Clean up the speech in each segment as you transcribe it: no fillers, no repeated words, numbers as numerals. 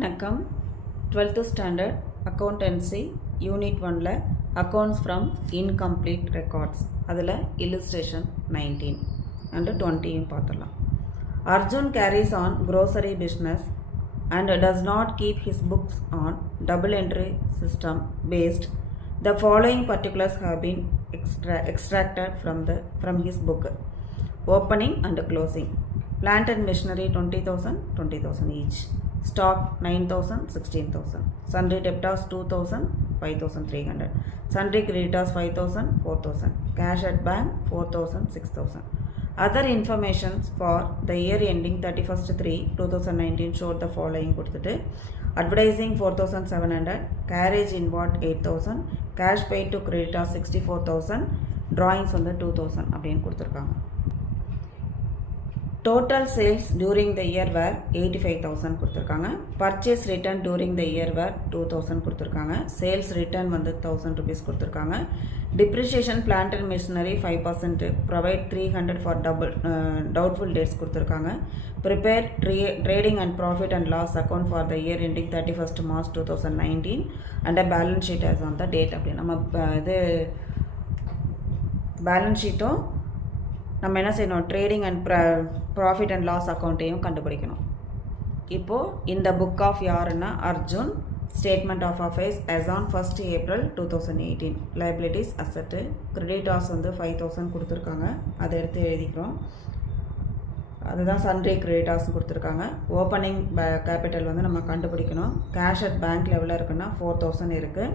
வணக்கம். 12th standard accountancy unit 1ல் accounts from incomplete records அதில் இல்லுஸ்ட்ரேஷன் 19 அண்டு 20யும் பார்த்துடலாம். Arjun carries on grocery business and does not keep his books on double entry system based. The following particulars have been extracted from his book. Opening and closing. Plant and machinery 20,000 each. Stock 9,000 16,000. Sundry debtors 2,000 5,300. Sundry creditors 5,000 4,000. Cash at bank 4,000 6,000. Other informations for the year ending 31st 3 2019 showed the following கொடுத்துட்டு advertising 4,700, carriage inward 8,000, cash paid to creditors 64,000, drawings வந்து 2,000 அப்படின்னு கொடுத்துருக்காங்க. Total sales during the year were 85,000 கொடுத்துருக்காங்க. Purchase return during the year were 2,000 கொடுத்துருக்காங்க. Sales return வந்து 1,000 rupees கொடுத்துருக்காங்க. Depreciation plant and machinery 5%, provide 300 for doubtful debts கொடுத்துருக்காங்க. Prepare trading and profit and loss account for the year ending 31st March 2019 and a balance sheet as on the date. அப்படி நம்ம இது balance ஷீட்டும் நம்ம என்ன செய்யணும், trading and profit and loss அக்கௌண்ட்டையும் கண்டுபிடிக்கணும். இப்போது இந்த புக் ஆஃப் யாருன்னா Arjun. Statement of affairs as on 1st April 2018. Liabilities asset. Creditors வந்து 5,000 கொடுத்துருக்காங்க, அதை எடுத்து எழுதிக்கிறோம். அதுதான் சன்ட்ரி கிரெடிட்டார்ஸ் கொடுத்துருக்காங்க. ஓப்பனிங் கேபிட்டல் வந்து நம்ம கண்டுபிடிக்கணும். கேஷ் அட் பேங்க் லெவலில் இருக்குன்னா 4,000 இருக்குது.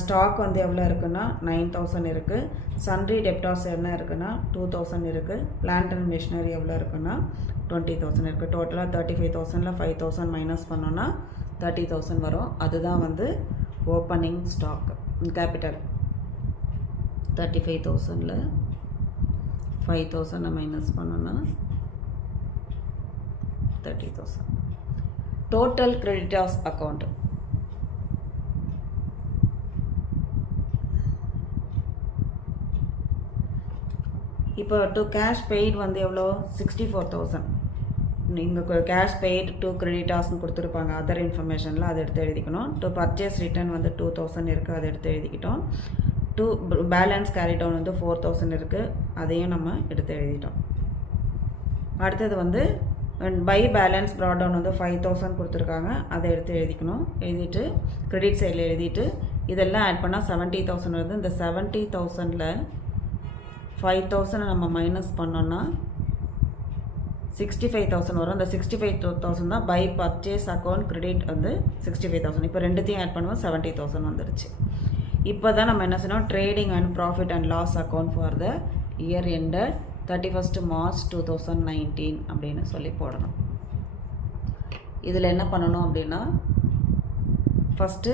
ஸ்டாக் வந்து எவ்வளோ இருக்குன்னா 9,000 இருக்குது. சன்ட்ரி டெப்டார்ஸ் என்ன இருக்குன்னா 2,000 இருக்குது. பிளான்ட் அண்ட் மிஷினரி எவ்வளோ இருக்குன்னா 20,000 இருக்குது. டோட்டலாக 35,000ல் 5,000 மைனஸ் பண்ணோன்னா 30,000 வரும். அதுதான் வந்து ஓப்பனிங் ஸ்டாக் கேபிட்டல். 35,000ல் 5,000 மைனஸ் பண்ணோன்னா 30,000. டோட்டல் கிரெடிட்டார்ஸ் அக்கௌண்ட் இப்போ டு கேஷ் பெய்ட் வந்து எவ்வளோ 64,000. நீங்கள் கேஷ் பெய்ட் டு கிரெடிட்டார்ஸ்னு கொடுத்துருப்பாங்க அதர் இன்ஃபர்மேஷனில், அதை எடுத்து எழுதிக்கணும். டு பர்ச்சேஸ் ரிட்டர்ன் வந்து 2,000 இருக்குது, அதை எடுத்து எழுதிக்கிட்டோம். டு பேலன்ஸ் கேரி டவுன் வந்து 4,000 இருக்குது, அதையும் நம்ம எடுத்து எழுதிட்டோம். அடுத்தது வந்து பை பேலன்ஸ் ப்ராட் டவுன் வந்து 5,000 கொடுத்துருக்காங்க, அதை எடுத்து எழுதிக்கணும். எழுதிட்டு கிரெடிட் சைடில் எழுதிட்டு இதெல்லாம் ஆட் பண்ணால் 70,000 வருது. இந்த 70,000ல் 5,000 நம்ம மைனஸ் பண்ணோன்னா 65,000 வரும். அந்த 65,000 தான் பை பர்ச்சேஸ் அக்கௌண்ட் கிரெடிட் வந்து 65,000. இப்போ ரெண்டுத்தையும் ஆட் பண்ணுவோம், 70,000 வந்துடுச்சு. இப்போ தான் நம்ம என்ன செய்யணும், trading and profit and loss account for the year ended 31st March 2019 அப்படின்னு சொல்லி போடணும். இதில் என்ன பண்ணணும் அப்படின்னா ஃபஸ்ட்டு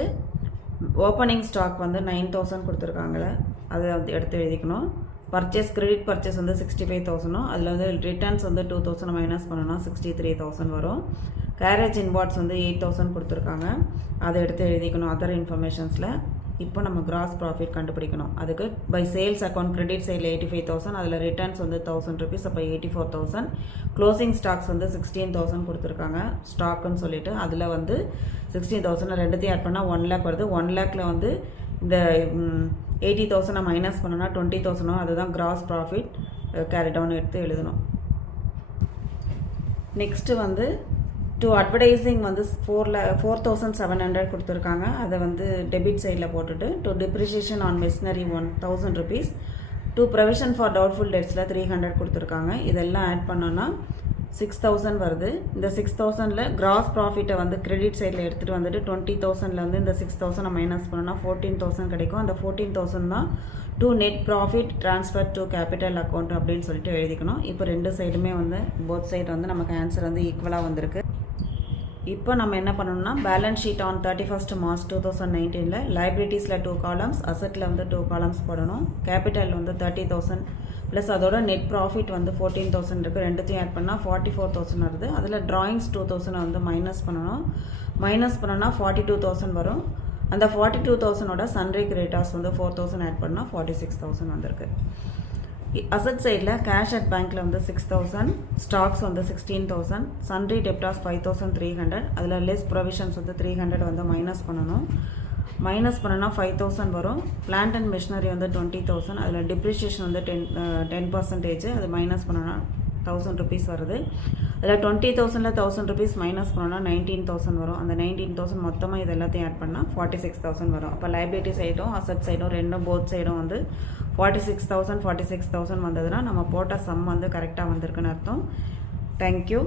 ஓப்பனிங் ஸ்டாக் வந்து 9,000 கொடுத்துருக்காங்களே, அதை எடுத்து எழுதிக்கணும். பர்ச்சேஸ் கிரெடிட் பர்ச்சேஸ் வந்து 65,000, அதில் வந்து ரிட்டர்ன்ஸ் வந்து 2,000 மைனஸ் பண்ணோன்னா 63,000 வரும். கேரேஜ் இன்வார்ட்ஸ் வந்து 8,000 கொடுத்துருக்காங்க, அதை எடுத்து எழுதிக்கணும் அதர் இன்ஃபர்மேஷன்ஸில். இப்போ நம்ம கிராஸ் ப்ராஃபிட் கண்டுபிடிக்கணும். அதுக்கு பை சேல்ஸ் அக்கௌண்ட் கிரெடிட் சைடில் 85,000, அதில் ரிட்டர்ன்ஸ் வந்து 1,000 rupees, அப்போ 84,000. க்ளோசிங் ஸ்டாக்ஸ் வந்து 16,000 கொடுத்துருக்காங்க ஸ்டாக்குன்னு சொல்லிட்டு, அதில் வந்து 16,000 ரெண்டுத்தையும் ஆட் பண்ணால் 1 lakh வருது. 1 lakhல வந்து இந்த 80,000 மைனஸ் பண்ணோன்னா 20,000, அதுதான் கிராஸ் ப்ராஃபிட் கேரி டவுன் எடுத்து எழுதணும். நெக்ஸ்ட்டு வந்து டு அட்வர்டைஸிங் வந்து 4,700 கொடுத்துருக்காங்க, அதை வந்து டெபிட் சைடில் போட்டுட்டு to depreciation on machinery 1,000 rupees. To provision for doubtful டெட்ஸில் 300 கொடுத்துருக்காங்க. இதெல்லாம் ஆட் பண்ணோன்னா 6,000 வருது. இந்த 6,000ல் கிராஸ் ப்ராஃபிட்டை வந்து கிரெடிட் சைடில் எடுத்துகிட்டு வந்துட்டு 20,000ல் வந்து இந்த 6,000 மைனஸ் பண்ணோன்னா 14,000 கிடைக்கும். அந்த 14,000 தான் to net profit transfer to capital account அப்படின்னு சொல்லிட்டு எழுதிக்கணும். இப்போ ரெண்டு சைடுமே வந்து போத் சைடு வந்து நமக்கு ஆன்சர் வந்து ஈக்குவலாக வந்திருக்கு. இப்போ நம்ம என்ன பண்ணணும்னா balance sheet on 31st March 2019ல் லைபிலிட்டிஸில் 2 columns, அசட்டில் வந்து 2 columns போடணும். கேபிட்டல் வந்து 30,000 ப்ளஸ் அதோட நெட் ப்ராஃபிட் வந்து 14,000 இருக்குது, ரெண்டுத்தையும் ஆட் பண்ணால் 44,000 வருது. அதில் ட்ராயிங்ஸ் 2,000 வந்து மைனஸ் பண்ணணும். மைனஸ் பண்ணோன்னா 42,000 வரும். அந்த 42,000ஓட சன்ட்ரி கிரெடிட்டார்ஸ் வந்து 4,000 ஆட் பண்ணால் 46,000 வந்திருக்கு. அசட் சைடில் கேஷ் அட் பேங்க்கில் வந்து 6000, ஸ்டாக்ஸ் வந்து 16000, சன்ட்ரி டெப்டாஸ் 5300, அதில் லெஸ் ப்ரொவிஷன்ஸ் வந்து 300 வந்து மைனஸ் பண்ணணும். மைனஸ் பண்ணனா 5000 வரும். பிளான்ட் அண்ட் மிஷினரி வந்து 20000, அதில் டிப்ரிஷியேஷன் வந்து 10%, அது மைனஸ் பண்ணனா 1000 ருபீஸ் வருது. அதில் 20,000ல் 1000 ருபீஸ் மைனஸ் பண்ணோன்னா 19,000 வரும். அந்த 19,000 மொத்தமாக இது எல்லாத்தையும் ஆட் பண்ணால் 46,000 வரும். அப்போ லைபிலிட்டி சைடும் அசட் சைடும் ரெண்டும் போத் சைடும் வந்து 46,000 வந்ததுன்னா நம்ம போட்ட சம் வந்து கரெக்டாக வந்திருக்குன்னு அர்த்தம். தேங்க்யூ.